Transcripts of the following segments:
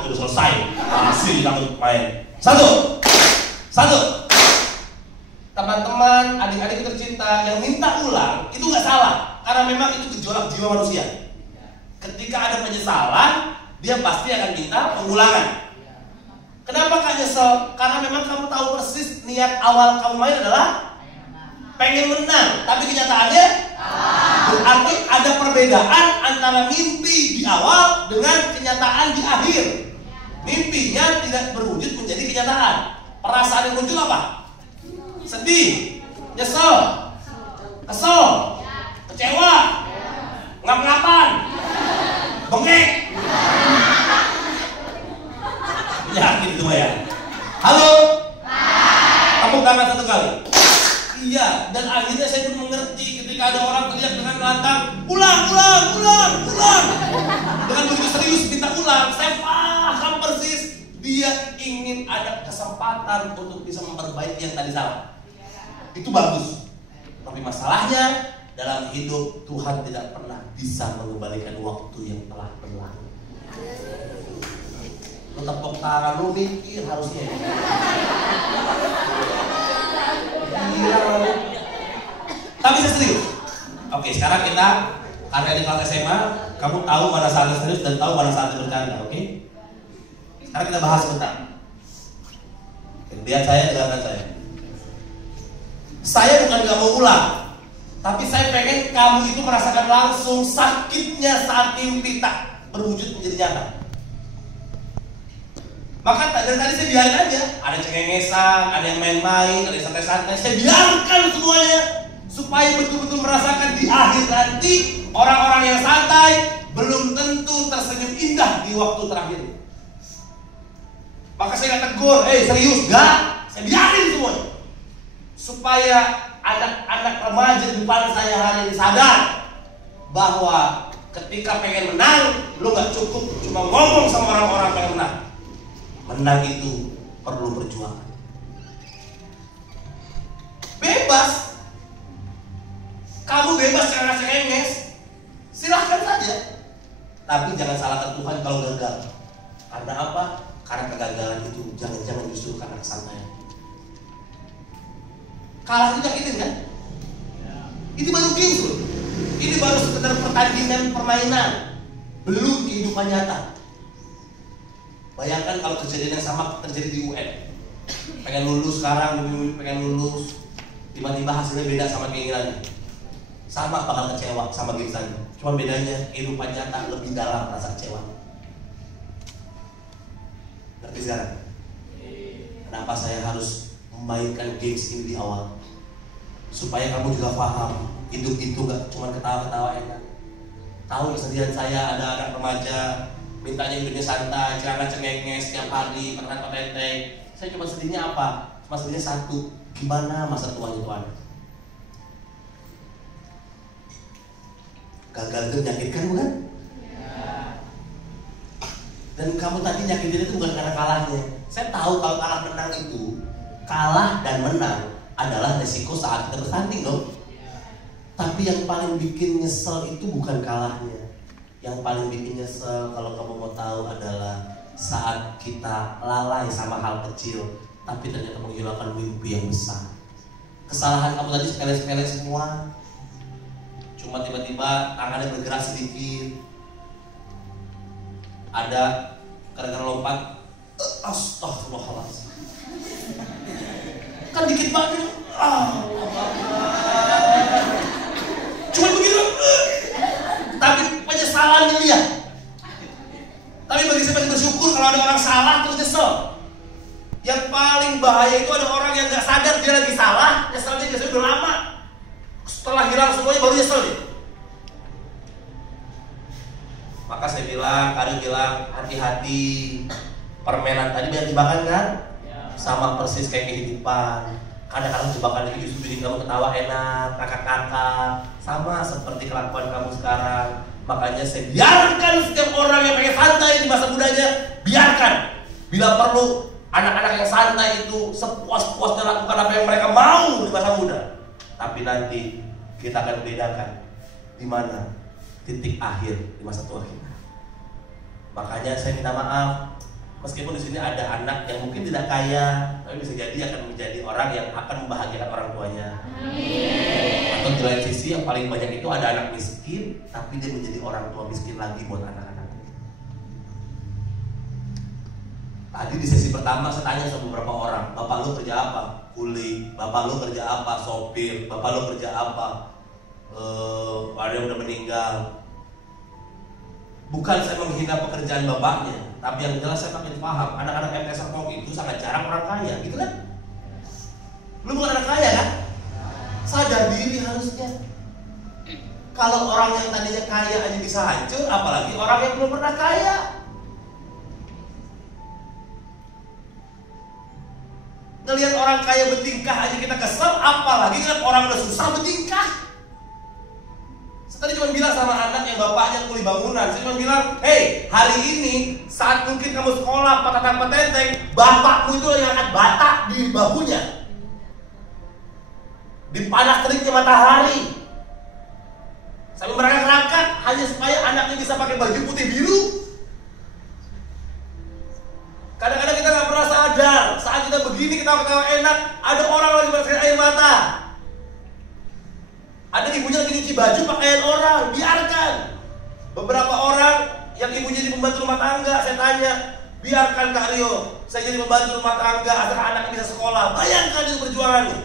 Udah selesai, masih takut main. Satu. Teman-teman, adik-adik tercinta yang minta ulang itu nggak salah, karena memang itu gejolak jiwa manusia. Ketika ada penyesalan, dia pasti akan minta pengulangan. Kenapa kak nyesel? Karena memang kamu tahu persis niat awal kamu main adalah pengen menang, tapi kenyataannya berarti ada perbedaan antara mimpi di awal dengan kenyataan di akhir. Mimpinya tidak berwujud menjadi kenyataan. Perasaan yang muncul apa? Sedih, nyesel, kesel, kecewa, ngap-ngapan, bengek. Yakin itu ya? Halo? Tepuk tangan satu kali. Iya, dan akhirnya saya pun mengerti ketika ada orang teriak dengan lantang, ulang. Dengan begitu serius minta ulang, saya paham persis dia ingin ada kesempatan untuk bisa memperbaiki yang tadi salah. Itu bagus. Tapi masalahnya dalam hidup Tuhan tidak pernah bisa mengembalikan waktu yang telah berlalu. Lu tepuk tangan, lu mikir harusnya. Tapi saya serius. Oke, sekarang kita karena di kelas SMA, kamu tahu mana saatnya serius dan tahu mana saatnya bercanda, oke? Sekarang kita bahas sebentar. Lihat saya, dengarkan saya. Saya bukan gak mau ulang, tapi saya pengen kamu itu merasakan langsung sakitnya saat mimpi tak berwujud menjadi nyata. Maka dari tadi saya biarin aja, ada cengengesan, ada yang main-main, ada yang santai-santai, saya biarkan semuanya supaya betul-betul merasakan di akhir nanti orang-orang yang santai belum tentu tersenyum indah di waktu terakhir. Maka saya nggak tegur, serius, gak, saya biarin semuanya supaya anak-anak remaja di depan saya hari ini sadar bahwa ketika pengen menang, lo nggak cukup cuma ngomong sama orang-orang pengen menang. Menang itu perlu perjuangan. Bebas. Kamu bebas jangan cengenges. Silahkan saja. Tapi jangan salahkan Tuhan kalau gagal. Karena apa? Karena kegagalan itu jangan-jangan justru karena kesantaian. Kalah itu nyakitin kan? Itu baru games loh. Ini baru sekedar pertandingan permainan, belum kehidupan nyata. Bayangkan kalau kejadian yang sama terjadi di UN. Pengen lulus sekarang, pengen lulus, tiba-tiba hasilnya beda sama keinginannya. Sama bakal kecewa sama game tadi. Cuma bedanya kehidupan nyata lebih dalam rasa kecewa. Ngerti sekarang? Kenapa saya harus memainkan games ini di awal? Supaya kamu juga paham, hidup itu gak cuma ketawa-ketawa enak. Tahu kesedihan saya, ada anak remaja mintanya hidupnya santai, jangan cengenges setiap hari, makan petenteng. Saya cuma sedihnya apa? Cuma sedihnya satu, gimana masa tuanya itu anak? Gagal itu menyakitkan bukan? Dan kamu tadi nyakitin itu bukan karena kalahnya. Saya tahu kalau kalah menang itu, kalah dan menang adalah resiko saat kita bertanding dong. Tapi yang paling bikin nyesel itu bukan kalahnya. Yang paling bikin nyesel kalau kamu mau tahu adalah saat kita lalai sama hal kecil, tapi ternyata menghilangkan mimpi yang besar. Kesalahan kamu tadi sepele-sepele semua, cuma tiba-tiba tangannya bergerak sedikit, ada gara-gara lompat, astagfirullahaladzim, kan dikit banget, cuma begitu. Tapi penyesalan dilihat. Tapi bagi saya masih bersyukur kalau ada orang salah terus nyesel. Yang paling bahaya itu ada orang yang gak sadar dia lagi salah, nyeselnya biasanya udah lama. Setelah hilang semuanya baru nyesel dia. Maka saya bilang, Karin bilang, hati-hati. Permainan tadi banyak jebakan kan? Sama persis kayak kehidupan. Kadang-kadang jebakan itu justru bikin kamu ketawa enak, kakak-kakak, sama seperti kelakuan kamu sekarang. Makanya saya biarkan setiap orang yang pengen santai di masa mudanya, biarkan. Bila perlu, anak-anak yang santai itu sepuas-puasnya lakukan apa yang mereka mau di masa muda. Tapi nanti kita akan bedakan di mana titik akhir di masa tua kita. Makanya saya minta maaf Meskipun di sini ada anak yang mungkin tidak kaya, tapi bisa jadi akan menjadi orang yang akan membahagiakan orang tuanya. Amin. Atau di lain sisi yang paling banyak itu ada anak miskin, tapi dia menjadi orang tua miskin lagi buat anak-anaknya. Tadi di sesi pertama saya tanya sama beberapa orang, bapak lu kerja apa? Kuli. Bapak lu kerja apa? Sopir. Bapak lu kerja apa? Ada yang udah meninggal. Bukan saya menghina pekerjaan bapaknya, tapi yang jelas saya makin paham anak-anak MTS Serpong itu sangat jarang orang kaya, gitu kan? Lu bukan anak kaya kan? Sadar diri harusnya. Kalau orang yang tadinya kaya aja bisa hancur, apalagi orang yang belum pernah kaya. Ngelihat orang kaya bertingkah aja kita kesel, apalagi ngelihat orang udah susah bertingkah. Tadi cuma bilang sama anak yang bapaknya kuli bangunan, saya cuma bilang, hey, hari ini saat mungkin kamu sekolah patah petenteng, bapakmu itu yang angkat bata di bahunya, di panas teriknya matahari, sampai merangkak-rangkak hanya supaya anaknya bisa pakai baju putih biru. Kadang-kadang kita nggak pernah sadar saat kita begini ketawa-ketawa enak, ada orang lagi berkerak air mata. Ada ibunya lagi nyuci baju pakaian orang, biarkan. Beberapa orang yang ibunya jadi pembantu rumah tangga, saya tanya, biarkan Kak Rio, saya jadi pembantu rumah tangga agar anaknya bisa sekolah. Bayangkan itu perjuangannya.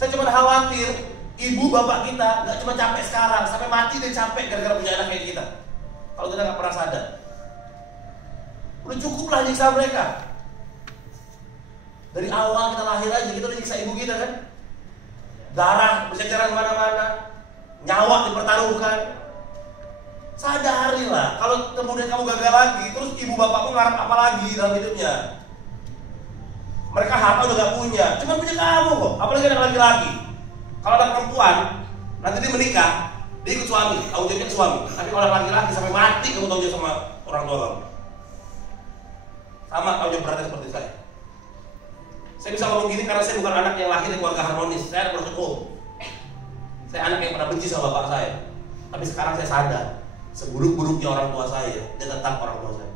Saya cuma khawatir ibu bapak kita nggak cuma capek sekarang, sampai mati dia capek gara-gara punya anak kayak kita. Kalau kita nggak pernah sadar, udah cukuplah nyiksa mereka. Dari awal kita lahir aja kita udah nyiksa ibu kita kan. Darah berceceran mana-mana, nyawa dipertaruhkan. Sadarilah, kalau kemudian kamu gagal lagi, terus ibu bapakmu ngarep apa lagi dalam hidupnya? Mereka harta udah gak punya, cuma punya kamu kok. Apalagi anak laki-laki. Kalau anak perempuan, nanti dia menikah, dia ikut suami, tanggung jawabnya ke suami. Tapi kalau anak laki-laki sampai mati kamu tanggung jawab sama orang tua kamu. Sama tanggung jawab beratnya seperti saya. Saya bisa ngomong gini karena saya bukan anak yang lahir dari keluarga harmonis. Saya anak broken home. Saya anak yang pernah benci sama bapak saya. Tapi sekarang saya sadar, seburuk-buruknya orang tua saya, dia tetap orang tua saya.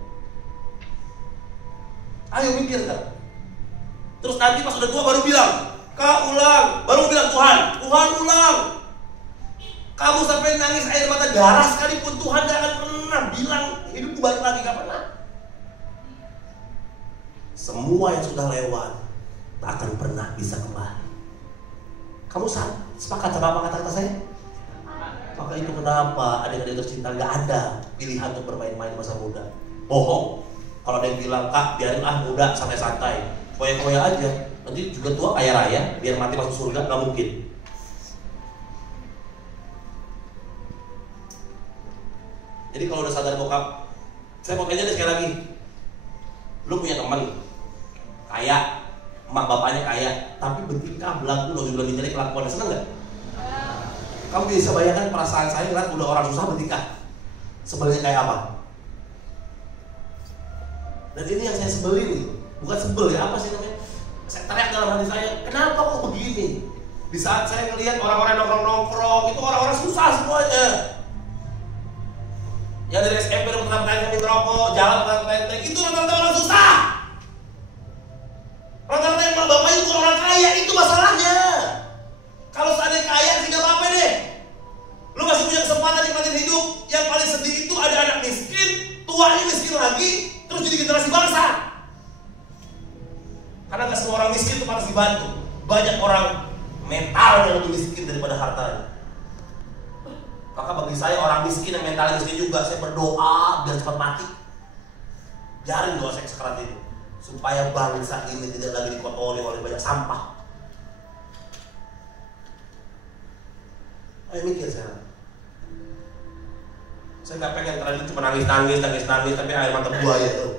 Ayo mikir kan. Terus nanti pas udah tua baru bilang, Kak ulang. Baru bilang Tuhan ulang. Kamu sampai nangis air mata darah sekalipun Tuhan gak akan pernah bilang hidupku balik lagi, gak pernah. Semua yang sudah lewat tak akan pernah bisa kembali. Kamu sepakat sama apa kata-kata saya? Maka itu kenapa adik-adik tercinta gak ada pilihan untuk bermain-main masa muda. Bohong. Kalau ada yang bilang, Kak biarinlah muda santai-santai, koya-koya aja, nanti juga tua kaya raya, biar mati masuk surga, gak mungkin. Jadi kalau udah sadar bokap, saya mau tanya sekali lagi, lu punya teman kaya, emak bapaknya kaya, tapi bertingkah berlaku lebih jelek kelakuannya, seneng gak? Kamu bisa bayangkan perasaan saya ngeliat udah orang susah bertingkah sebenarnya kayak apa? Dan ini yang saya sebelin nih, bukan sebel ya, apa sih namanya? Saya teriak dalam hati saya, kenapa kok begini? Di saat saya ngelihat orang-orang nongkrong-nongkrong, itu orang-orang susah semuanya. Yang dari SMP udah pertama kali kami ngerokok, jalan pertama kali itu rata-rata orang susah. Rata-rata yang bapaknya itu orang kaya, itu masalahnya. Kalau seandainya kaya sih gak apa-apa deh. Lu masih punya kesempatan nikmatin hidup. Yang paling sedih itu ada anak miskin, tuanya miskin lagi, terus jadi generasi bangsa. Karena gak semua orang miskin itu harus dibantu. Banyak orang mental yang lebih miskin daripada hartanya. Maka bagi saya orang miskin yang mentalnya miskin juga, saya berdoa biar cepat mati. Biarin doa saya sekerat itu, supaya bangsa ini tidak lagi dikotori oleh banyak sampah. Ayo mikir sekarang. Saya gak pengen training cuma nangis, tapi air mata buaya tuh.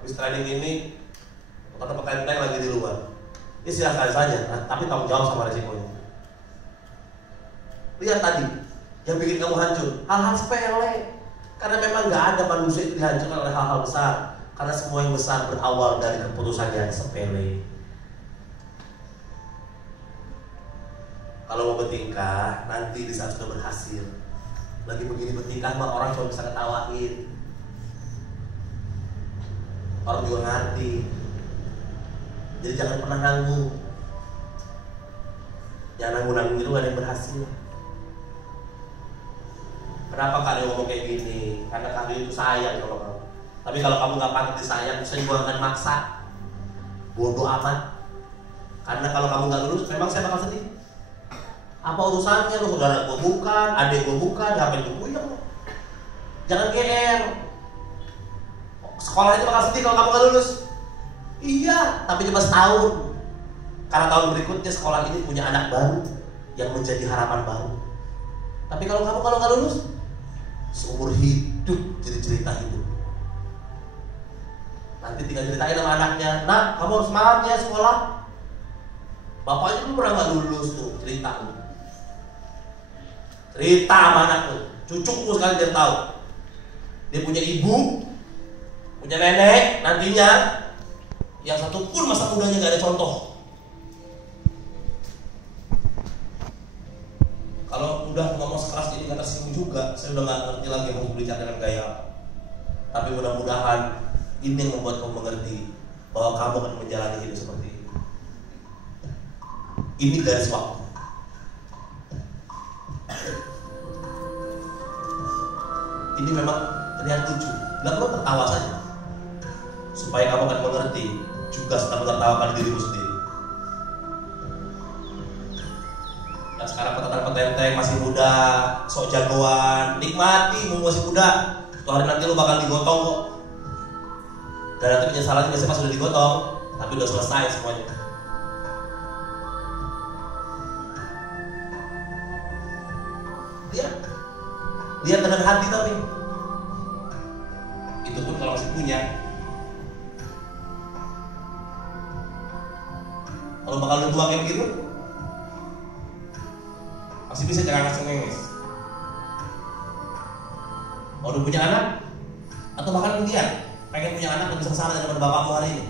Habis training ini, kota petenteng lagi di luar. Ini silahkan saja, tapi tanggung jawab sama resikonya. Lihat tadi, yang bikin kamu hancur, hal-hal sepele. Karena memang gak ada manusia itu dihancurkan oleh hal-hal besar. Karena semua yang besar berawal dari keputusan yang sepele. Kalau mau bertingkah, nanti di saat sudah berhasil, lagi begini bertingkah mah orang cuma bisa ketawain. Orang juga ngerti. Jadi jangan pernah nanggung. Jangan nanggung-nanggung itu gak ada yang berhasil. Kenapa kalian ngomong kayak gini? Karena kalian itu sayang kalau kamu. Tapi kalau kamu gak patut disayang, saya juga akan maksa. Bodoh amat. Karena kalau kamu gak lulus, memang saya bakal sedih. Apa urusannya? Lu saudara gue bukan, adik gue bukan, ngapain gue puyeng? Jangan GR. Sekolah itu bakal sedih kalau kamu gak lulus. Iya, tapi cuma setahun. Karena tahun berikutnya sekolah ini punya anak baru yang menjadi harapan baru. Tapi kalau kamu gak lulus, seumur hidup jadi cerita hidup. Nanti tinggal ceritain sama anaknya, nak kamu harus semangat ya sekolah. Bapaknya dulu pernah gak lulus tuh, cerita tuh. Cerita sama anak tuh, cucuku sekali dia tahu. Dia punya ibu, punya nenek, nantinya yang satu pun masa mudanya gak ada contoh. Kalau udah ngomong sekeras ini kata singgung juga, saya udah gak ngerti lagi harus berbicara dengan gaya. Tapi mudah-mudahan ini yang membuat kamu mengerti bahwa kamu akan menjalani hidup seperti ini. Ini garis waktu. Ini memang terlihat lucu, gak perlu tertawa saja, supaya kamu akan mengerti juga setelah menertawakan dirimu sendiri. Dan sekarang petentang-petenteng masih muda, sok jagoan, nikmati mu masih muda. Suatu hari nanti lu bakal digotong kok. Dan nanti penyesalannya biasanya pas udah digotong, tapi udah selesai semuanya. Lihat dengan hati tapi itu pun kalau masih punya. Kalau bakal udah tua kayak begitu, masih bisa jangan nangis. Kalau udah punya anak, atau bahkan mungkin pengen punya anak lebih sengsara daripada bapakmu hari ini.